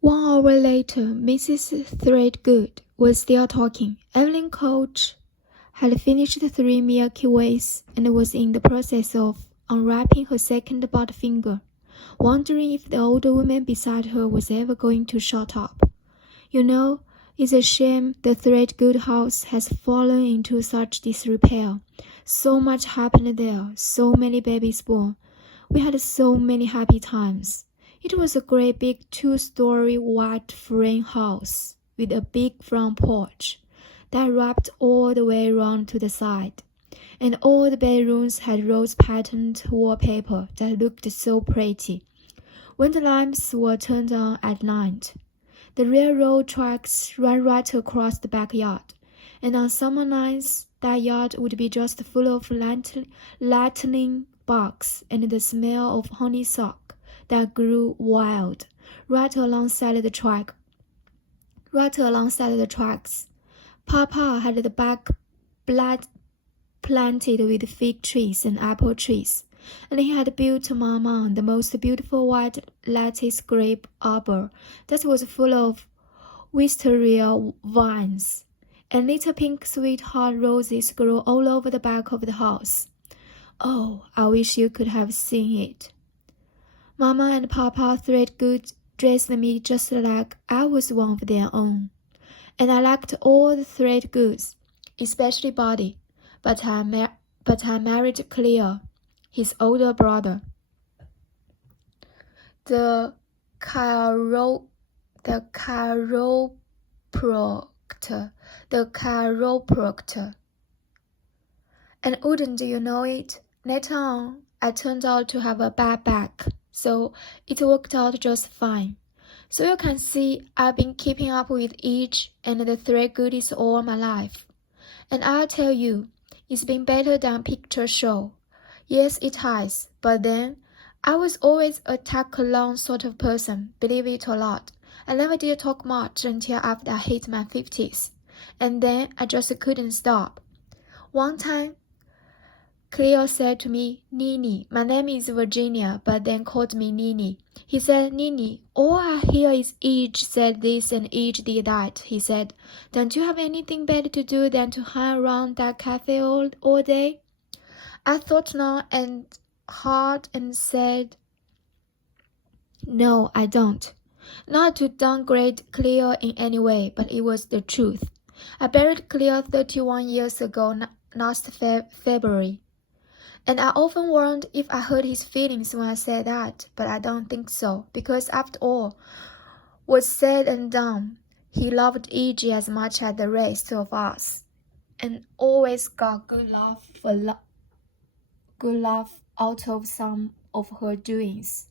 1 hour later, Mrs. Threadgood was still talking. Evelyn Couch had finished 3 Milky Ways and was in the process of unwrapping her second butterfinger, wondering if the old woman beside her was ever going to shut up. You know, it's a shame the Threadgood house has fallen into such disrepair. So much happened there, so many babies born. We had so many happy times. It was a great big 2-story white frame house with a big front porch that wrapped all the way round to the side, and all the bedrooms had rose-patterned wallpaper that looked so pretty. When the lamps were turned on at night, the railroad tracks ran right across the backyard, and on summer nights that yard would be just full of lightning bugs and the smell of honeysuckle that grew wild right alongside the tracks. Papa had the back planted with fig trees and apple trees, and he had built Mama the most beautiful white lattice grape arbor that was full of wisteria vines, and little pink sweetheart roses grew all over the back of the house. Oh, I wish you could have seen it. Mama and Papa Threadgood dressed me just like I was one of their own, and I liked all the Threadgoods, especially Buddy, but I married Cleo, his older brother. The chiropractor. And wouldn't you know it, later on, I turned out to have a bad back, so it worked out just fine. So you can see I've been keeping up with each and the Threadgoodies all my life. And I'll tell you, it's been better than picture show. Yes, it has, but then, I was always a talk-along sort of person, believe it or not. I never did talk much until after I hit my 50s, and then I just couldn't stop. One time, Cleo said to me, "Nini, my name is Virginia," but then called me Nini. He said, "Nini, all I hear is each said this and each did that." He said, "Don't you have anything better to do than to hang around that cafe all day?" I thought long and hard and said, "No, I don't." Not to downgrade Cleo in any way, but it was the truth. I buried Cleo 31 years ago last February. And I often wondered if I hurt his feelings when I said that, but I don't think so, because after all was said and done, he loved E.G. as much as the rest of us, and always got good laugh out of some of her doings.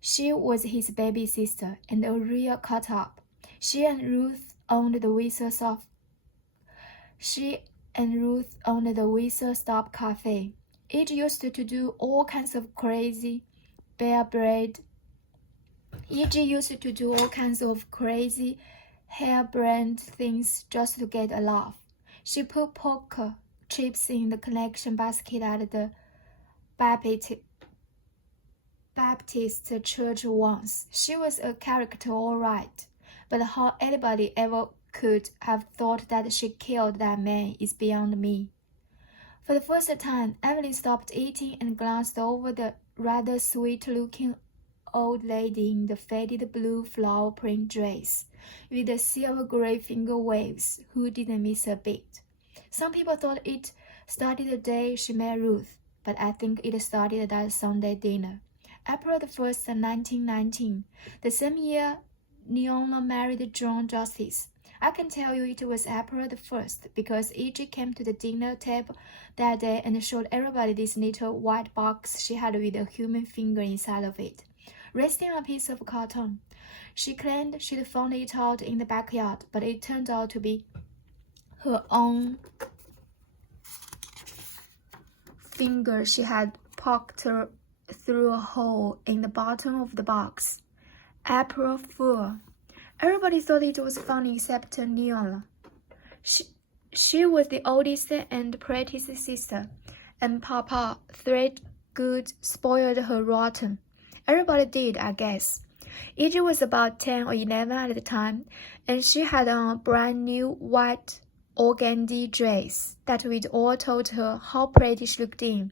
She was his baby sister and a real cut-up. She and Ruth owned the Whistle Stop Cafe. It used to do all kinds of crazy harebrained things just to get a laugh. She put poker chips in the collection basket at the Baptist church once. She was a character all right, but how anybody ever could have thought that she killed that man is beyond me. For the first time, Evelyn stopped eating and glanced over the rather sweet-looking old lady in the faded blue flower print dress with the silver-gray finger waves, who didn't miss a bit. Some people thought it started the day she met Ruth, but I think it started that Sunday dinner. April 1st, 1919, the same year Leona married John Justice. I can tell you it was April 1st because E.G. came to the dinner table that day and showed everybody this little white box she had with a human finger inside of it, resting on a piece of carton. She claimed she'd found it out in the backyard, but it turned out to be her own finger she had poked through a hole in the bottom of the box. April Fool. Everybody thought it was funny except Leona. She was the oldest and prettiest sister, and Papa Threadgood spoiled her rotten. Everybody did, I guess. Iggy was about 10 or 11 at the time, and she had on a brand new white organdy dress that we'd all told her how pretty she looked in.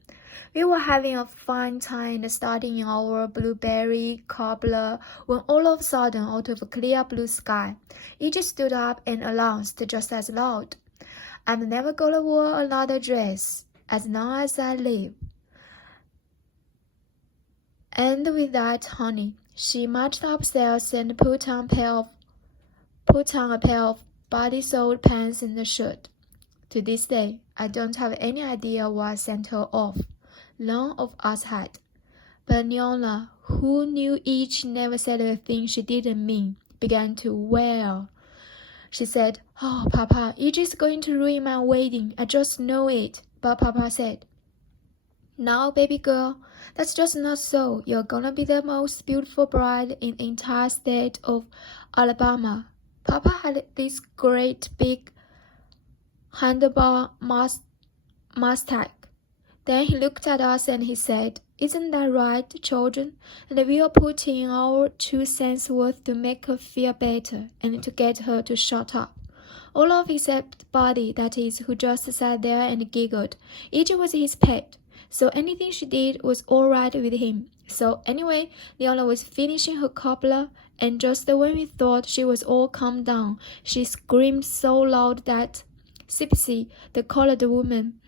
We were having a fine time and starting in our blueberry cobbler when all of a sudden, out of a clear blue sky, Iggy stood up and announced just as loud, "I'm never gonna wear another dress as long as I live." And with that, honey, she marched upstairs and put on a pair of body-sewed pants and a shirt. To this day, I don't have any idea what sent her off. None of us had. But Leona, who knew each never said a thing she didn't mean, began to wail. She said, "Oh, Papa, Iggy's going to ruin my wedding. I just know it." But Papa said, "Now, baby girl, that's just not so. You're gonna be the most beautiful bride in the entire state of Alabama." Papa had this great big handlebar mustache. Then he looked at us and he said, "Isn't that right, children? And we'll put in our 2 cents worth to make her feel better and to get her to shut up." All of except Buddy, that is, who just sat there and giggled. Iggy was his pet, so anything she did was all right with him. So anyway, Leona was finishing her cobbler, and just when we thought she was all calmed down, she screamed so loud that Sipsy, the colored woman,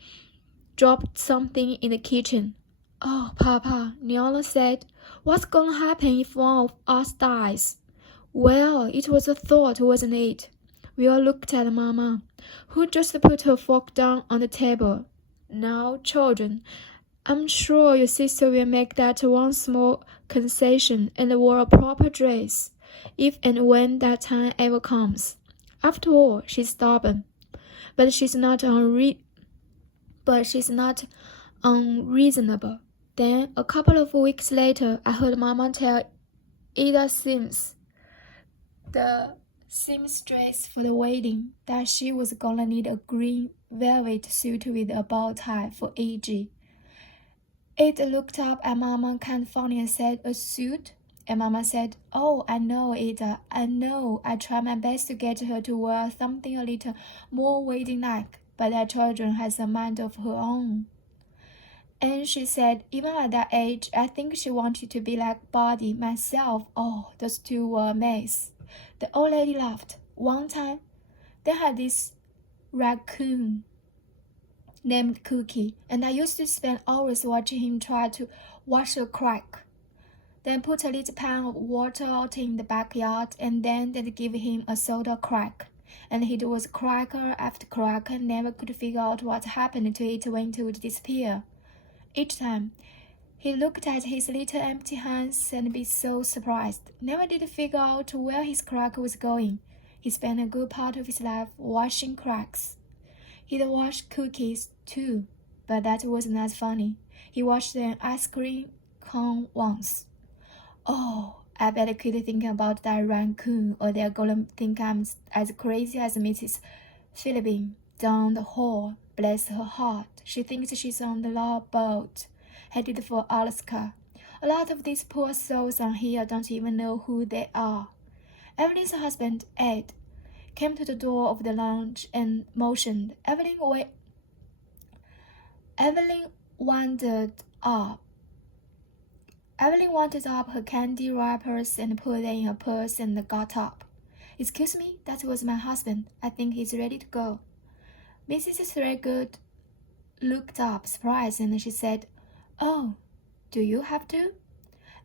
dropped something in the kitchen. "Oh, Papa," Leona said, "what's gonna happen if one of us dies?" Well, it was a thought, wasn't it? We all looked at Mama, who just put her fork down on the table. "Now, children, I'm sure your sister will make that one small concession and wear a proper dress, if and when that time ever comes. After all, she's stubborn, but she's not unreasonable." Then, a couple of weeks later, I heard Mama tell Ada Sims, the seamstress for the wedding, that she was gonna need a green velvet suit with a bow tie for Iggy. Ada looked up at Mama kind of funny and said, "A suit?" And Mama said, "Oh, I know, Ada, I know. I tried my best to get her to wear something a little more wedding-like, but that children has a mind of her own." And she said, "Even at that age, I think she wanted to be like Buddy, myself." Oh, those two were a mess. The old lady laughed. One time, they had this raccoon named Cookie, and I used to spend hours watching him try to wash a crack. Then put a little pan of water out in the backyard, and then they'd give him a soda crack. And it was cracker after cracker, and never could figure out what happened to it when it would disappear. Each time, he looked at his little empty hands and be so surprised. Never did figure out where his crack was going. He spent a good part of his life washing cracks. He'd washed cookies too, but that wasn't as funny. He washed an ice cream cone once. Oh, I better quit thinking about that raccoon, or they're gonna think I'm as crazy as Mrs. Philbin down the hall. Bless her heart. She thinks she's on the law boat, headed for Alaska. A lot of these poor souls on here don't even know who they are. Evelyn's husband, Ed, came to the door of the lounge and motioned. Evelyn wanted up her candy wrappers and put them in her purse and got up. "Excuse me, that was my husband. I think he's ready to go." Mrs. Threadgood looked up, surprised, and she said, "Oh, do you have to?"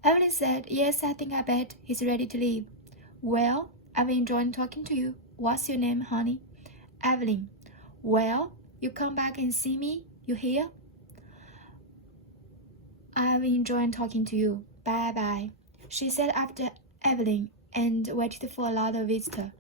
Evelyn said, "Yes, I think I bet he's ready to leave." "Well, I've enjoyed talking to you. What's your name, honey?" "Evelyn." "Well, you come back and see me, you hear?" "I've enjoyed talking to you. Bye-bye," she said after Evelyn, and waited for another visitor.